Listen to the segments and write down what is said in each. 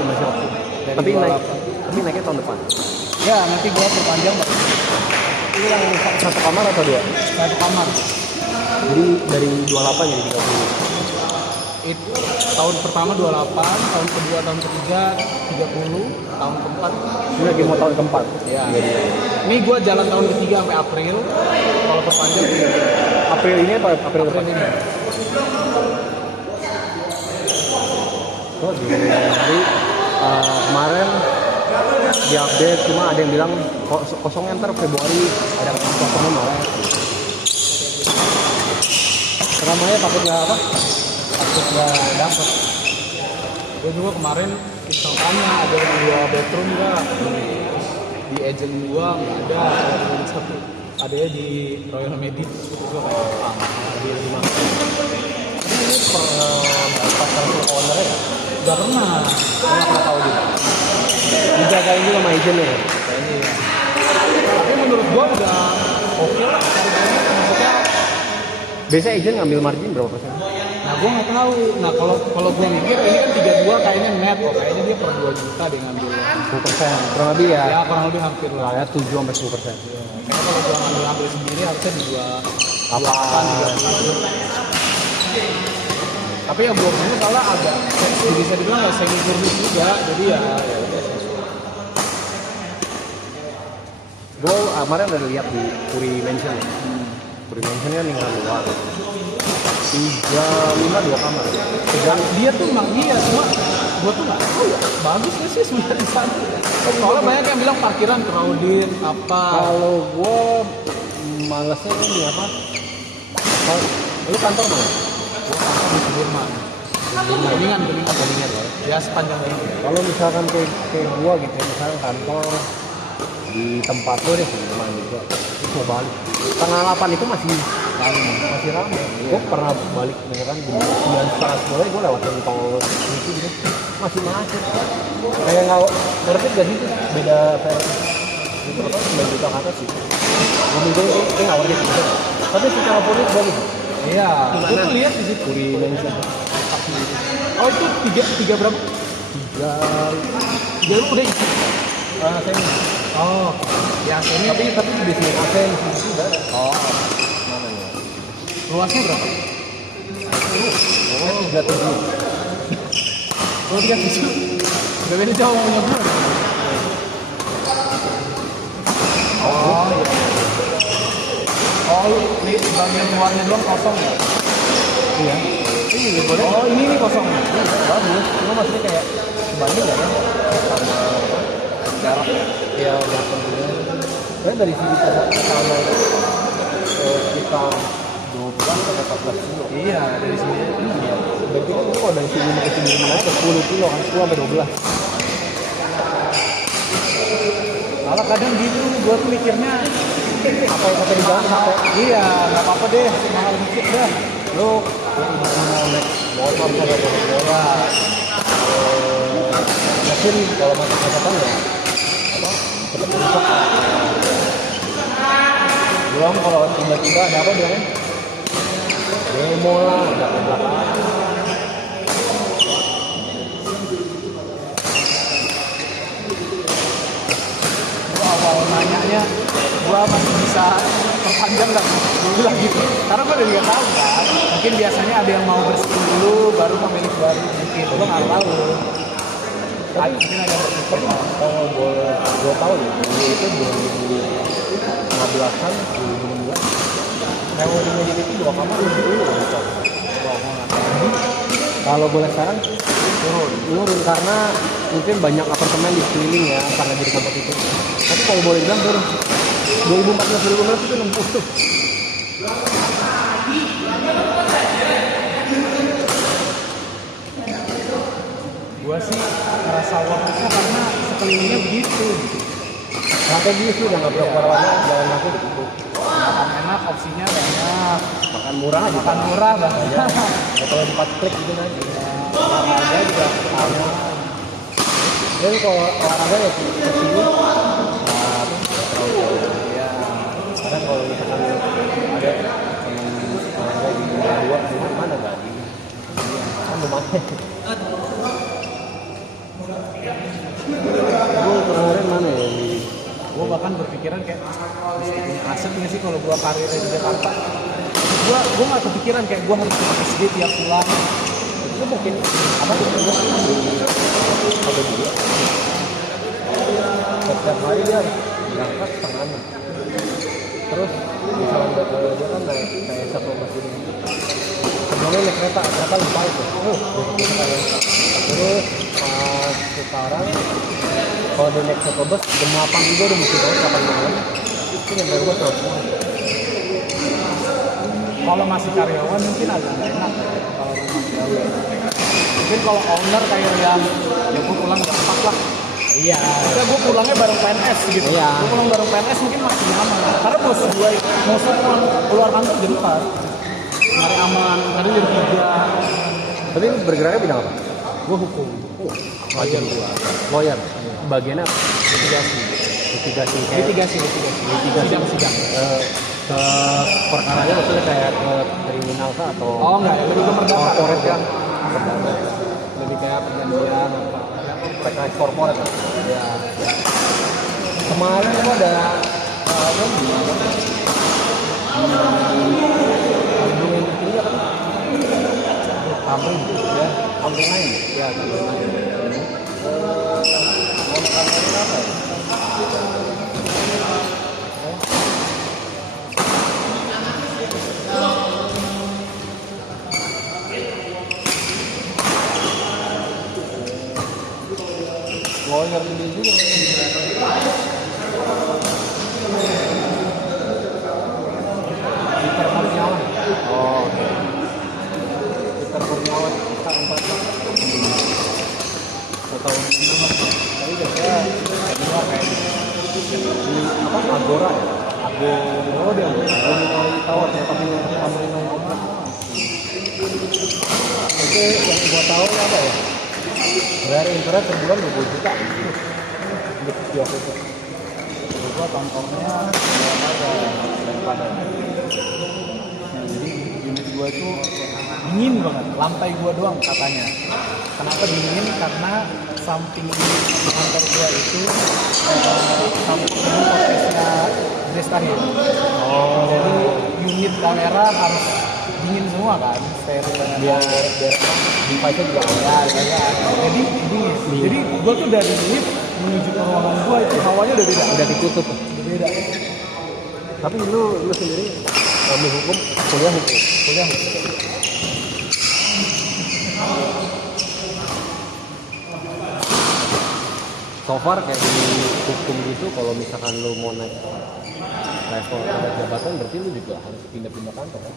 masih oke. Dari Tapi naiknya tahun depan. Ya nanti gua perpanjang Pak. Ini yang satu kamar atau dua? Satu kamar. Jadi dari 28 jadi 30. Tahun pertama 28, tahun kedua, tahun ketiga 30, tahun keempat. Ini lagi mau tahun keempat. Ya. Ini gua jalan tahun ketiga sampai April. Kalau perpanjang April ini apa? April depan ini. Oh, jadi kemarin di update cuma ada yang bilang kosongnya ntar Februari ada kosongnya Maret. Ramanya takut nggak apa? Takut nggak dapet. Gue juga kemarin iseng tanya ada yang 2 bedroom nggak di agent gua nggak ada satu ada di Royal Medit itu gua kayak Di mana? Ini pasal owner ya? udah pernah Tahu juga. Dijagain juga sama agentnya ya? kayaknya ya. Tapi menurut gua udah oke lah harganya, maksudnya. Biasanya agent ngambil margin berapa persen? Nah gua nggak tahu. Nah kalau gua mikir ini kan 32 kayaknya net, kayaknya dia per 2 juta dia ngambil 10%, kurang lebih ya? ya kurang lebih hampir lah. Ya 7-10%. Karena kalau gua ngambil sendiri harusnya di 28 tapi ya belum ini salah agak bisa dibilang nggak semi kurnis juga, jadi ya udah. Gue kemarin udah lihat di Puri Mansion ya. Puri Mansion kan tinggal luar 35 2 kamar. Dia tuh emang iya, cuma gua tuh nggak tahu ya bagus nggak sih sebenarnya di sana. Soalnya banyak yang bilang parkiran crowded apa. Kalau gue malesnya ini apa? Lu kantor mana? Gua kantor di Sudirman. Gelingan lah. Ya sepanjang ini. Kalau misalkan kayak gua gitu, misalkan kantor di tempat lo deh, Sudirman juga. Terus mau balik. Tengah 8 itu masih ramai. Gue pernah balik misalkan di 9:30 gue lewatin tol itu gitu. Masih macet. Kayak nggak ngerti gak sih itu beda versi. Itu apa? 9 juta ke atas sih. Gue nggak ngerti gitu. Tapi secara politik bagus. Iya. Gua tuh lihat di situ. Puri Mansion. Oh itu tiga berapa? 3 lu udah isi. saya Oh, ya ini. tapi di sini AC di sini juga ada. Oh, Mana ya? luasnya berapa? Oh, 37. Kalau 37 udah beda jauh punya gue. Oh iya. Oh ini bagian luarnya doang kosong ya? Iya. Ini boleh. Oh ini kosong. Bagus. Cuma maksudnya kayak sebanding nggak ya? Sama jarak ya belakang juga. Saya dari sini ke sana sekitar 12 sampai 14 kilo. Iya dari sini. Iya. Berarti kan kalau dari sini ke sini mana ada 10 kilo kan 10 sampai 12. Malah kadang gitu, gue tuh mikirnya Apa yang sampai di jalan sampai iya nggak apa-apa deh, mahal dikit dah. lu mau naik motor sampai bola. Mungkin kalau macet-macetan ya apa cepet rusak. Belum kalau tiba-tiba ada apa bilangnya? Demo lah, ada belakang. Gua awal nanyanya, gua masih bisa perpanjang nggak? Gue bilang gitu, karena gua udah nggak tahu kan. Mungkin biasanya ada yang mau bersihin dulu, baru pemilik baru mungkin. Gua nggak tahu. Tapi Mungkin ada yang bersihin. kalau gue tahu ya, dulu itu 2015-an, 2016 Rewo di Medit itu 2 kamar lebih dulu gitu. Kalau boleh sekarang turun karena mungkin banyak apartemen di sekeliling ya karena jadi kompetitif. Tapi kalau boleh bilang turun 2014 itu nembus tuh. Gua sih ngerasa worth-nya karena sekelilingnya begitu. Lantai dia sih udah nggak berapa jalan kaki begitu. Makan enak, opsinya banyak. Makan murah aja. Makan murah banget. Ya, kalau 4 klik gitu aja. Harga juga sama. Dan kalau olahraga ya ke sini Ya, kadang kalau misalkan ada teman olahraga di dua di mana nggak di kan lumayan Gue kemarin mana ya? Gue bahkan berpikiran kayak mesti punya aset nggak sih kalau gue karirnya di Jakarta. Gue nggak kepikiran kayak gue harus ke SD tiap bulan. Itu mungkin apa tuh? Ada juga. Setiap hari dia berangkat setengah 6. Terus misalnya dia kan naik kayak satu masjid ini. Sebelumnya naik kereta lupa itu. Terus pas sekarang kalau dia naik satu bus jam 8 juga udah mesti banget 8 malam. Itu nyampe rumah terus semua. Kalau masih karyawan mungkin agak nggak enak ya, kalau rumah jauh. Mungkin kalau owner kayak yang ya gue pulang jam 4 lah. Iya. Maksudnya gue pulangnya bareng PNS gitu. Iya. Gue pulang bareng PNS mungkin masih aman. Karena bos gue mau pulang keluar kantor jam 4. Nyari aman, kadang jam 3. Tapi bergeraknya bidang apa? Gue hukum. Bagian gua. Lawyer. Bagian apa? Litigasi. Litigasi. Litigasi. Sidang. Ke perkaranya maksudnya kayak ke kriminal kah atau? Oh enggak ya, lebih ke perdata. Corporate kan? Lebih kayak perjanjian apa. Terkait corporate kan? Ya. Kemarin itu ada apa? Ini apa? Tamrin ya, Tamrin lain ya, Tamrin lain. Mau Tamrin apa ya? Lawyer gede juga. Peter Kurniawan. Oh, oke. Peter Kurniawan kita 4 tahun ini tapi biasanya kedua kayak di apa Agora ya? Agora dia mulai tawar ya tapi Tamrin lain. Oke, yang gua tahu apa ya? Bayar internet sebulan 20 juta untuk kios itu. Gue tontonnya ada daripada. Nah, jadi unit gue itu dingin banget. Lantai gue doang katanya. Kenapa dingin? Karena samping kantor gue itu samping podcastnya Grace Tahir. Oh, Jadi unit kamera harus dingin semua kan, steril biar device-nya juga ya. Jadi dingin. Jadi gue tuh dari lift menuju ke ruangan gue itu hawanya udah beda. udah ditutup. Udah beda. Tapi lu sendiri ambil hukum, kuliah hukum. So far kayak di hukum gitu, kalau misalkan lu mau naik level jabatan, berarti lu juga harus pindah-pindah kantor kan?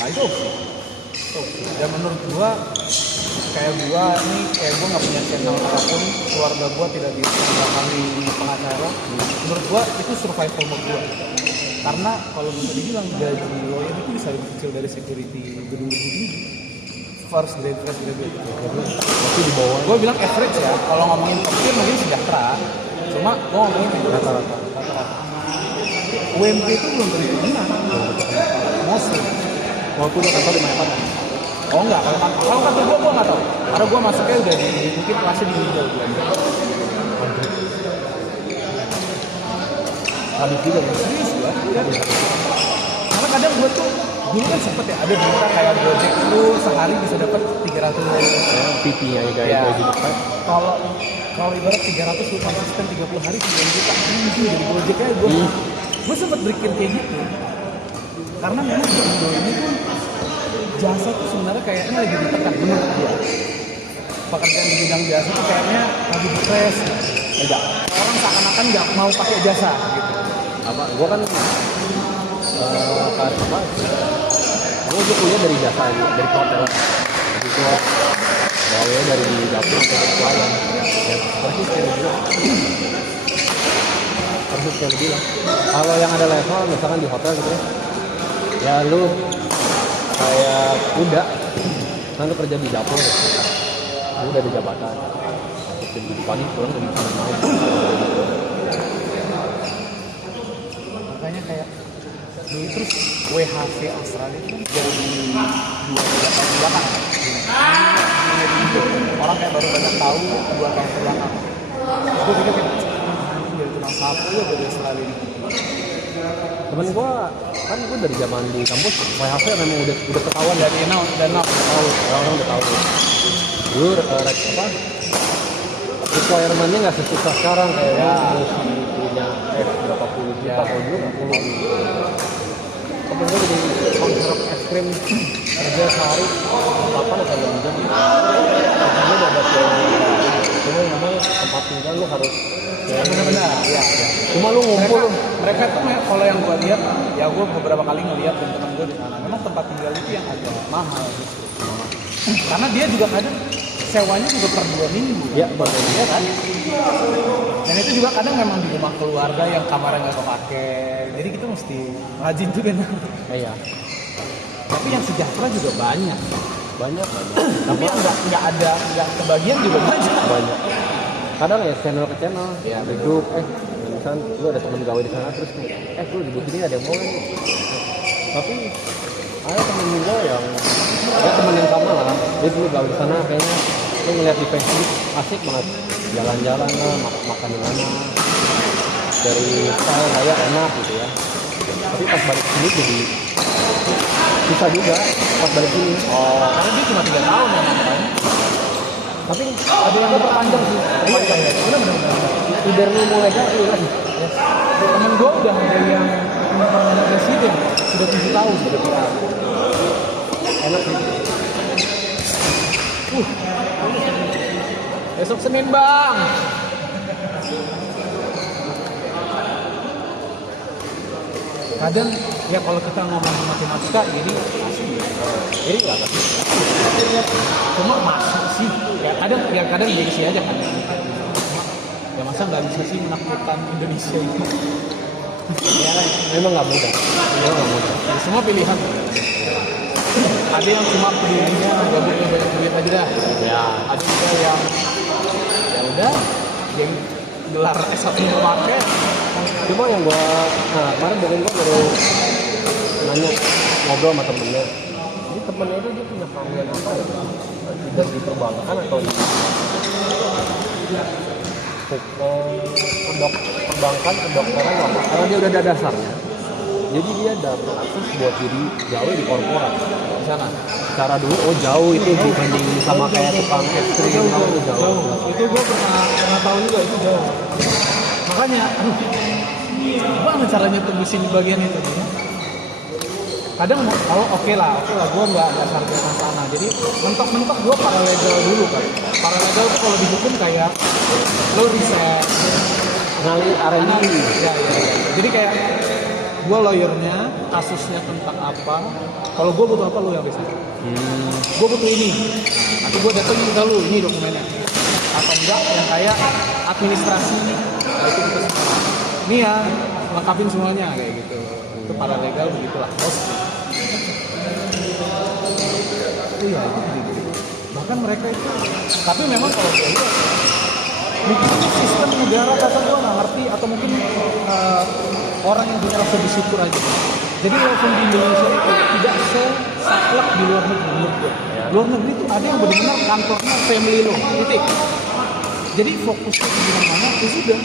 Nah itu opsi. Dan menurut gua kayak gua nggak punya channel apapun, keluarga gua tidak ditangani pengacara. Menurut gua itu survival mode gua. Karena kalau bisa dibilang gaji lawyer itu bisa lebih kecil dari security gedung tinggi. Fresh graduate. Masih di bawah. Gua bilang average ya. Kalau ngomongin kecil mungkin sejahtera. Cuma gua ngomongin Rata-rata. UMP itu belum tentu benar. Mostly. Walaupun dia kantor di mana kan? Oh enggak, kalau kantor gua nggak tahu. Karena gua masuknya udah di mungkin kelasnya di middle gua. Habis juga ya? Serius gua. Karena kadang gua tuh dulu kan sempet ya ada berita kayak Gojek itu sehari bisa dapat 300 PT-nya ya ya. gaji depan. Kalau ibarat 300 lu konsisten 30 hari 9 juta itu dari Gojeknya gua sempet berpikir kayak gitu. Karena memang di Indo ini pun jasa tuh sebenarnya kayaknya lagi ditekan menurut gua. Pekerjaan di bidang jasa tuh kayaknya lagi stres. Enggak. Orang seakan-akan nggak mau pakai jasa gitu. Apa? Gua kan gue kuliah dari jasa aja, dari hotel. Itu gawe dari dapur sampai ke pelayan. Ya, persis kayak bilang. Kalau yang ada level, misalkan di hotel gitu ya lu kayak kuda, kan lu kerja di dapur, lu udah di jabatan. Jam 7 pagi pulang jam 9 malam. Makanya kayak dulu terus WHV Australia itu kan dari 2 tahun belakang. dunia di Indo. Orang kayak baru banyak tahu 2 tahun kebelakang. Gue pikir kayak jadi cuma satu ya dari Australia ini. Temen gue kan gue dari zaman di kampus WHV memang udah ketahuan Dan now tahu orang udah tahu. Dulu apa requirement-nya nggak sesusah sekarang kayak Ya. mesti punya berapa puluh juta Ya. kalau dulu nggak perlu. Temen gue jadi konser es krim kerja sehari 8 atau 6 jam. Akhirnya dapat cuma memang tempat tinggal lu harus benar-benar. ya. Cuma lu ngumpul Mereka tuh kalau yang gue lihat, ya gue beberapa kali ngeliat dan teman gue di sana, memang tempat tinggal itu yang agak mahal gitu. Karena dia juga kadang sewanya juga per 2 minggu. ya betul. Iya kan? Dan itu juga kadang memang di rumah keluarga yang kamarnya nggak kepake. Jadi kita mesti rajin juga nih. Iya. Tapi yang sejahtera juga banyak. Banyak. Tapi yang nggak kebagian juga banyak. Banyak. Kadang ya channel ke channel Ya, duduk misal lu ada temen gawe di sana terus lu di sini ada yang mau nih. Tapi ada temen gue yang ya temen yang sama lah dia dulu gawe di sana kayaknya lu ngeliat di Facebook asik banget jalan-jalan lah makan di mana dari style kayak enak gitu ya. Tapi pas balik sini jadi susah juga pas balik sini. Oh, karena dia cuma 3 tahun ya kan. Tapi Ada yang berpanjang sih. Iya. Benar. udah lu mulai gawe lagi. Temen gue udah ada yang permanent presiden sudah 7 tahun sudah PR. Enak sih. Besok Senin bang. Kadang ya kalau kita ngomong matematika jadi Ini nggak kan? cuma masa sih ya kadang gengsi aja kan. Ya masa nggak bisa sih menaklukkan Indonesia ini. Ya kan, memang nggak mudah. Memang nggak mudah. Ya, semua pilihan. Ada yang cuma pedulinya gak butuh banyak duit aja dah. Ya. Ada juga yang ya udah yang gelar S1 memakai. Cuma yang kemarin mungkin gua baru nanya ngobrol sama temennya. Jadi temennya itu dia punya keahlian apa ya? Tidak di perbankan atau di perbankan, kedokteran apa? Karena dia udah ada dasarnya. Jadi dia dapat akses buat jadi gawe di korporat Di sana. secara dulu jauh itu dibanding sama kayak tukang es krim itu jauh. Itu gue pernah tahu juga itu jauh. Makanya, gimana caranya tembusin bagian itu? Kadang kalau oke lah, gue nggak sampai ke sana. Jadi mentok-mentok gue paralegal dulu kan. Paralegal tuh kalau dihukum kayak lo riset, Ngalir R&D. ya. Jadi kayak gue lawyernya, kasusnya tentang apa. Kalau gue butuh apa lo yang riset. Gue butuh ini. Nanti gue datengin ke lu, ini dokumennya. Atau enggak yang kayak administrasi. Nah, itu kita semua. Ini ya, lengkapin semuanya kayak gitu. Itu paralegal begitulah. Iya, itu gitu. Bahkan mereka itu, tapi memang kalau gue lihat, mungkin sistem negara kata gue nggak ngerti atau mungkin orang yang punya rasa bersyukur aja. Jadi walaupun di Indonesia itu tidak sesaklek di luar negeri menurut gue. Luar negeri itu ada yang benar-benar kantornya family law, titik. Jadi fokusnya di mana itu sudah.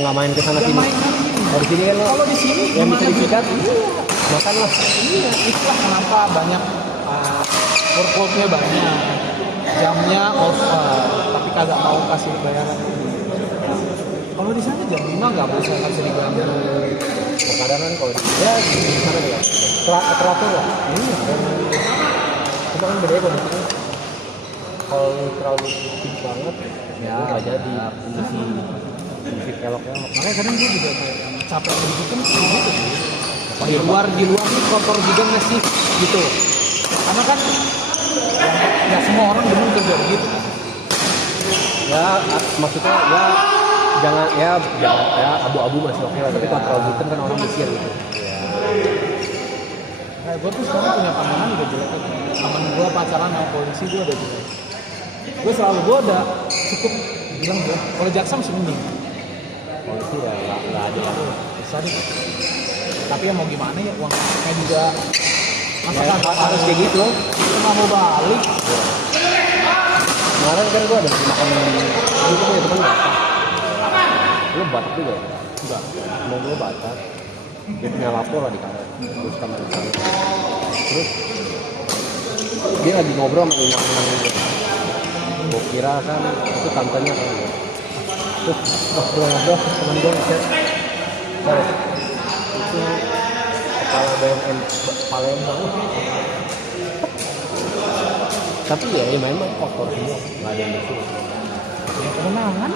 Nggak main ke sana Gak sini. main lagi. Kalau di sini kan lo Kalau di sini yang bisa gimana disikat, Iya. makan lah. Iya, itulah kenapa banyak workload-nya banyak, jamnya over, tapi kagak mau kasih bayaran. Kalau di sana jam 5 nggak bisa diganggu. Kadang kan kalau di sana juga teratur lah. Iya. Cuma kan bedanya kondisinya kalau lu terlalu tinggi banget Ya, nggak jadi benar. kondisi keloknya. Makanya kadang gue juga kayak capek begitu gitu sih. Di luar nih kotor juga nggak sih gitu. Karena kan ya semua orang demen kerja begitu. Ya maksudnya jangan abu-abu masih oke lah, tapi kalau terlalu bukan kan orang mikir gitu. Kayak gue tuh sekarang punya pandangan udah jelek. Temen gue pacaran sama polisi gue udah jelek. Gue udah cukup bilang gue kalau jaksa masih mending. Polisi ya nggak ada lah. Bisa deh. Tapi ya mau gimana ya uangnya juga masa Ya, harus kayak gitu. kita nggak mau balik. Kemarin kan gue ada makan di itu punya teman Batak. Lu Batak juga ya? Enggak. Mau gue Batak. Dia punya lapor lah di karet. Terus sama di sana. Terus dia lagi ngobrol sama inang gitu. Gue kira kan itu tantenya kan ya. Terus ngobrol temen gue ngechat. Sorry. Itu kepala BUMN Palembang. Tapi ya memang kotor semua, nggak ada yang bersih. Ya kemenangan.